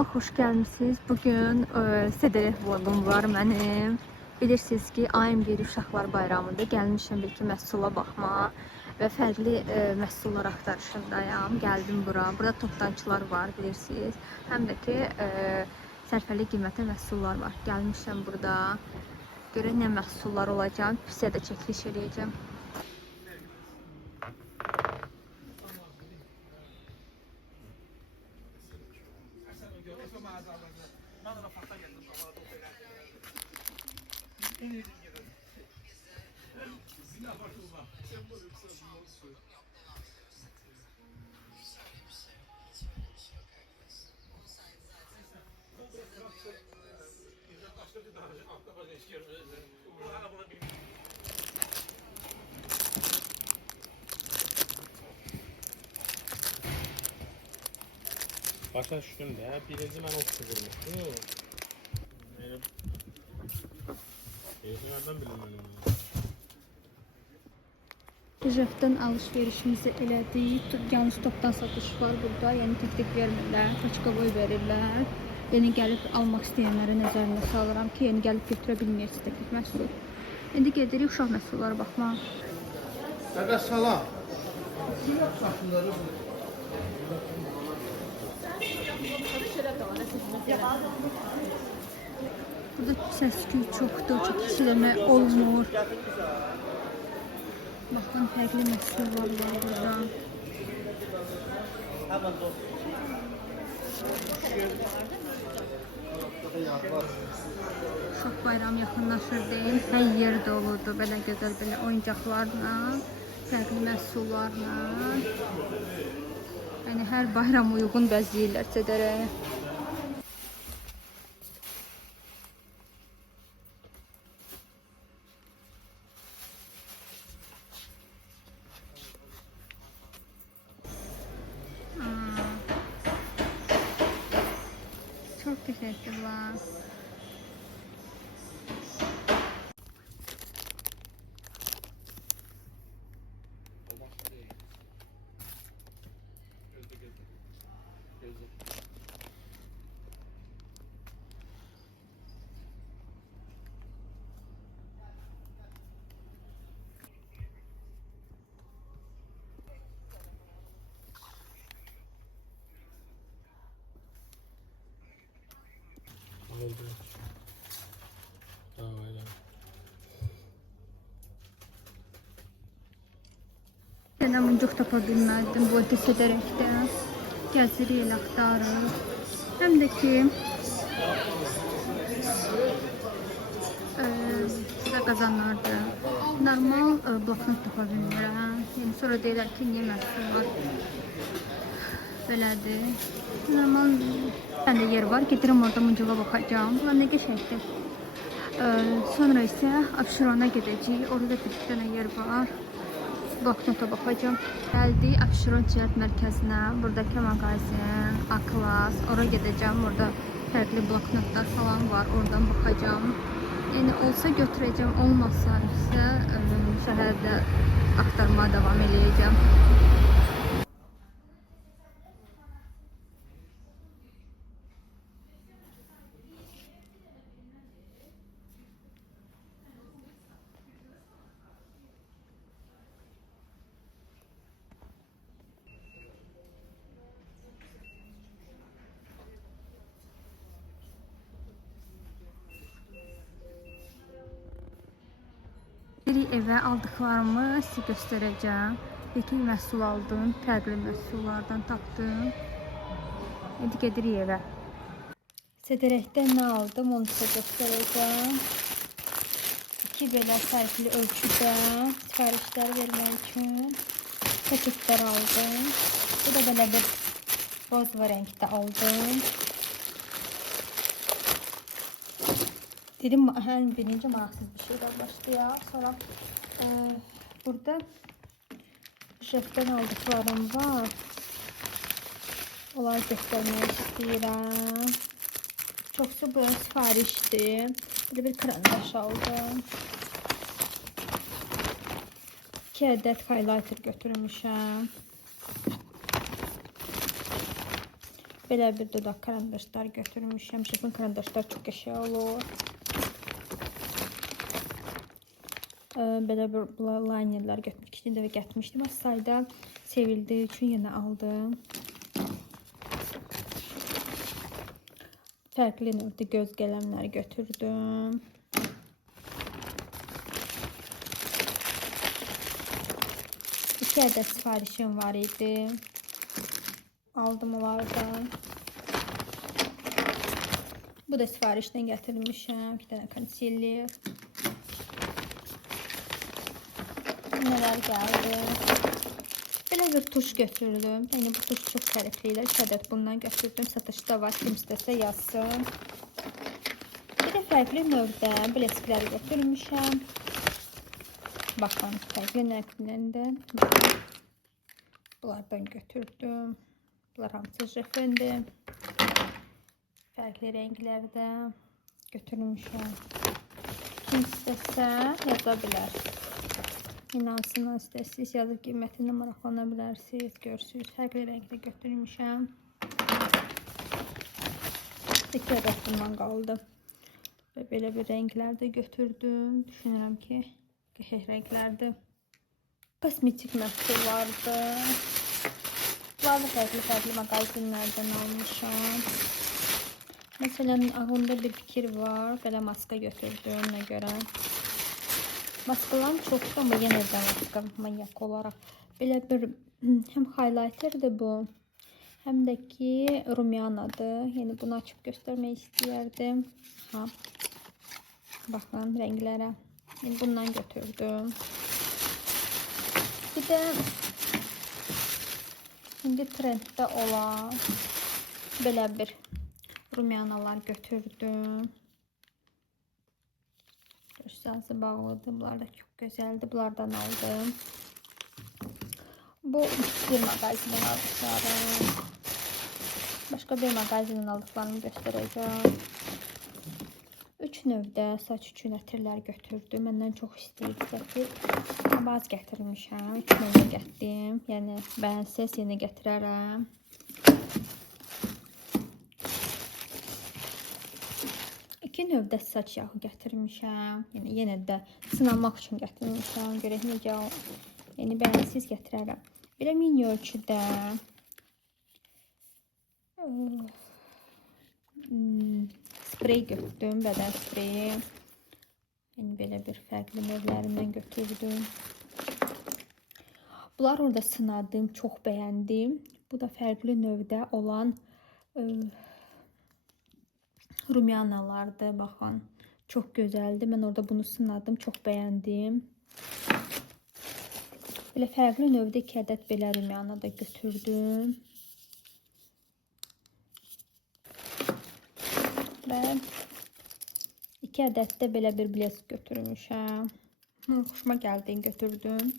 Kanalıma hoş gəlmisiniz. Bugün SDRF vlogum var mənim. Bilirsiniz ki, ayın 1 Uşaqlar Bayramında gəlmişəm bir ki məhsula baxma və fərqli məhsullar axtarışındayam. Gəldim bura. Burada toptancılar var, bilirsiniz. Həm də ki sərfəli qiymətə məhsullar var. Gəlmişəm burada. Görün nə məhsullar olacaq. Sizə də çəkiliş edəcəm. Başa düşdüm də, birinci mən o vurmuşdu. Nereden bildim ben onu? Təcrübdən alışverişimizi elədik. Yalnız topdan satış var burada. Yəni tek vermirlər, paçkavoy verirlər. Yəni gəlib almaq istəyənləri nəzərinə salıram ki, yəni gəlib götürə bilməyirsiniz tək məhsul. İndi gedirik uşaq məhsullara baxmaq. Qardaş salam. Burada səs-küy çoxdur, çox işləmək olmur. Baxın, fərqli məhsullar var burada. Uşaq bayram yaxınlaşır deyil, hər yer doludur, belə gözəl, belə oyuncaqlarla, fərqli məhsullarla. Yəni hər bayram uyğun bəzəyirlər SDR-yə. Çok teşekkürler. Oldu. Tamam öyle. Ben amuncuk tapa bilmədim bu ötə SDR-də. Gəzirik, elə axtarırıq. Həm də ki burada qazanlardır. Normal bloknot tapa bilmirəm. Yəni sonra deyirlər ki, niyə məhsul var? Belədir. Normal bir yer var. Gedirəm orada muncuğa baxacağım. Bunlar nə qəşəngdir. Sonra isə Abşerona gedəcəyik. Orada bir dənə yer var. Bloknota baxacağım. Gəldik Abşeron ticarət mərkəzinə. Buradakı mağazin, A-Class. Oraya gedəcəm. Orada fərqli bloknotlar falan var. Oradan baxacağım. Yəni olsa götürəcəm, olmazsa isə şəhərdə axtarmaya davam edəcəm. Evə aldıqlarımı sizə göstərəcəm. İki məhsul aldım, fərqli məhsullardan tapdım. İndi gedirik evə. SDR-dən nə aldım, onu sizə göstərəcəm. İki belə fərqli ölçüdə sifarişlər vermək üçün paketlər aldım. Bu da belə bir rozva rəngdə aldım. Dedim həm birinci maraqsız bir şeydən başlayaq. Sonra burada şefdən aldıqlarım var. Onları göstərmək istəyirəm. Çoxsu bu sifarişdir. Burada bir karandaş aldım. 2 ədəd highlighter götürmüşəm. Belə bir dodaq karandaşlar götürmüşəm. Şifon karandaşlar çox qəşəng olur. Belə bir linerlər götürmüşəm. 2 dəfə gətirmişdim. Az sayda sevildiyi üçün yenə aldım. Fərqli növdə göz qələmləri götürdüm. İki ədəd sifarişim var idi. Aldım onlardan. Bu da sifarişdən gətirmişəm. 2 dənə konsiler. Nələr gəldi? Belə bir tuş götürdüm. Yəni bu tuş çox tərifləyirlər. 2 ədəd bundan götürdüm. Satışda var. Kim istəsə yazsın. Bir də fərqli növdə bilezikləri götürmüşəm. Baxın, fərqli növlərində. Bunlardan götürdüm. Bunlar hamısı jefendir. Fərqli rənglərdə götürmüşəm. Kim istəsə yaza bilər. İnansın istəsiniz yazıb qiymətinə maraqlana bilərsiniz. Görürsünüz, fərqli rəngdə götürmüşəm. 2 ədəd bundan qaldı. Və belə bir rənglərdə götürdüm. Düşünürəm ki, qəşəng rənglərdir. Kosmetik məhsullardır. Bunları fərqli mağazinlərdən almışam. Məsələn, ağlımda bir fikir var. Belə maska götürdüm, nə görə. Maskalarım çoxdur, amma yenə də maska manyak olaraq. Belə bir həm highlighterdir bu, həm də ki rumianadır. Yəni bunu açıb göstərmək istəyərdim. Baxın rənglərə. Yəni bundan götürdüm. Bir də indi trenddə olan belə bir rumianalar götürdüm. Görsənsi bağlıdır. Bunlar da çox gözəldir. Bunlardan aldım. Bu bir mağazindən aldıqlarım. Başqa bir mağazindən aldıqlarımı göstərəcəm. 3 növdə saç üçün ətirlər götürdüm. Məndən çox istəyirdi gətir. Baz gətirmişəm. 3 növdə gətirdim. Yəni bəyənsəz yenə gətirərəm. Növdə saç yağı gətirmişəm. Yəni yenə də sınamaq üçün gətirmişəm. Görək necə yəni bəyənsiz gətirərəm. Belə mini ölçüdə sprey götürdüm, bədən spreyi. Yəni belə bir fərqli növlərindən götürdüm. Bunlar orada sınadım, çox bəyəndim. Bu da fərqli növdə olan rumianalardır, baxın. Çox gözəldir. Mən orada bunu sınadım, çox bəyəndim. Belə fərqli növdə 2 ədəd belə rumiana da götürdüm. Və 2 ədəd də belə bir blesk götürmüşəm. Xoşuma gəldiyini götürdüm.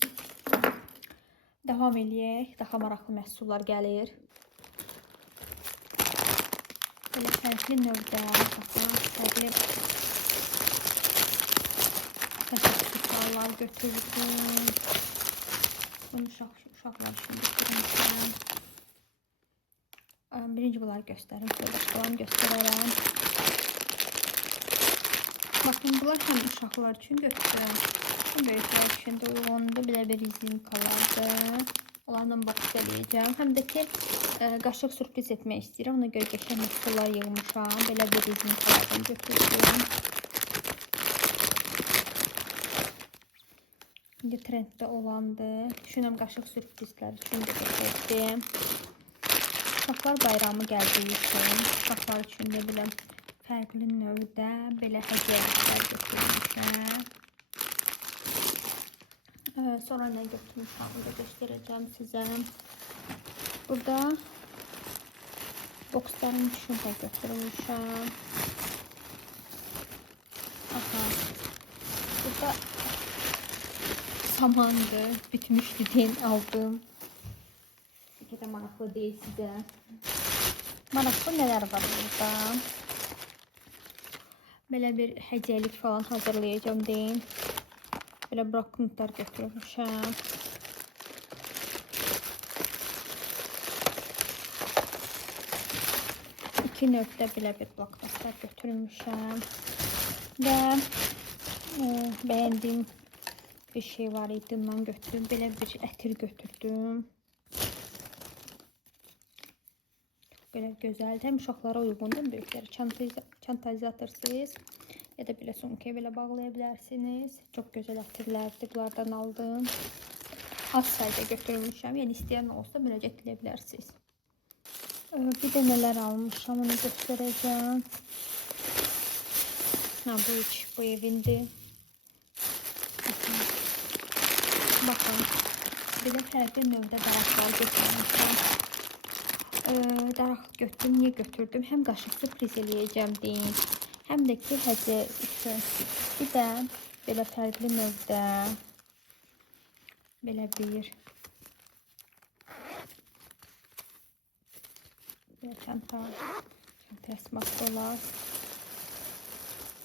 Davam eləyək. Daha maraqlı məhsullar gəlir. Belə fərqli növdə, fərqli uşaqlar götürdüm. Bunu uşaqlar üçün götürmüşəm. Birinci bunları göstərim, başqalarını göstərərəm. Baxın, bunlar həm uşaqlar üçün götürürəm. Böyüklər üçün də uyğundur. Belə bir rezinkalardır. Onlarla boks eləyəcəm. Həm də ki, qaşıq sürpriz etmək istəyirəm. Ona görə qəşəng məhsullar yığmışam. Belə bir rezinkalardan götürdüm. İndi trenddə olandır. Düşünürəm qaşıq sürprizlər üçün də götürdüm. Uşaqlar bayramı gəldiyi üçün, uşaqlar üçün də belə fərqli növdə belə hədiyyələr götürmüşəm. Sonra nə götürmüşəm, onu da göstərəcəm sizə. Burada boksların üçün də götürmüşəm. Burada samandır, bitmişdi deyin aldım. Bir də maraqlı deyil sizə. Maraqlı nələr var burada? Belə bir hədiyyəlik falan hazırlayacağım deyin. Belə bloknotlar götürmüşəm. 2 növdə belə bir bloknotlar götürmüşəm. Və bəyəndiyim bir şey var idi, ondan götürdüm. Belə bir ətir götürdüm. Belə gözəldir. Həm uşaqlara uyğundur, böyüklərə çantayzatırsınız. Ya da belə sumkaya belə bağlaya bilərsiniz. Çox gözəl ətirlərdir. Bunlardan aldım. Az sayda götürmüşəm. Yəni istəyən olsa müraciət edə bilərsiniz. Bir də nələr almışam, onu göstərəcəm. Bu evindir. Baxın, belə fərqli növdə daraqlar götürmüşəm. Daraq götürdüm, niyə götürdüm? Həm qaşıq sürpriz eləyəcəm deyim, həm də ki, hədiyyə üçün. Bir də belə fərqli növdə belə bir çantaya asmaq olar.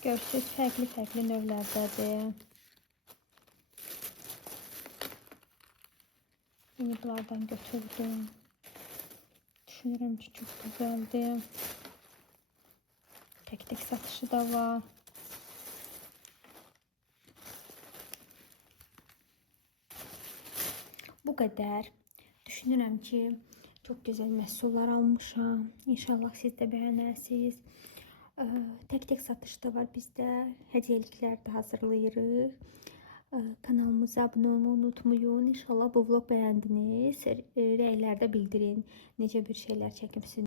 Görürsünüz, fərqli növlərdədir. Yine bunlardan götürdüm. Düşünürüm ki, çok güzeldi. Tek satışı da var. Bu qədər. Düşünürəm ki, çok güzel məhsullar almışam. İnşallah siz də bəyənərsiniz. Tek satışda var bizdə. Hədiyəliklər də hazırlayırıq. Kanalımıza abunə olmayı unutmayın. İnşallah bu vlog bəyəndiniz. Rəylərdə bildirin. Necə bir şeylər çəkimsiniz.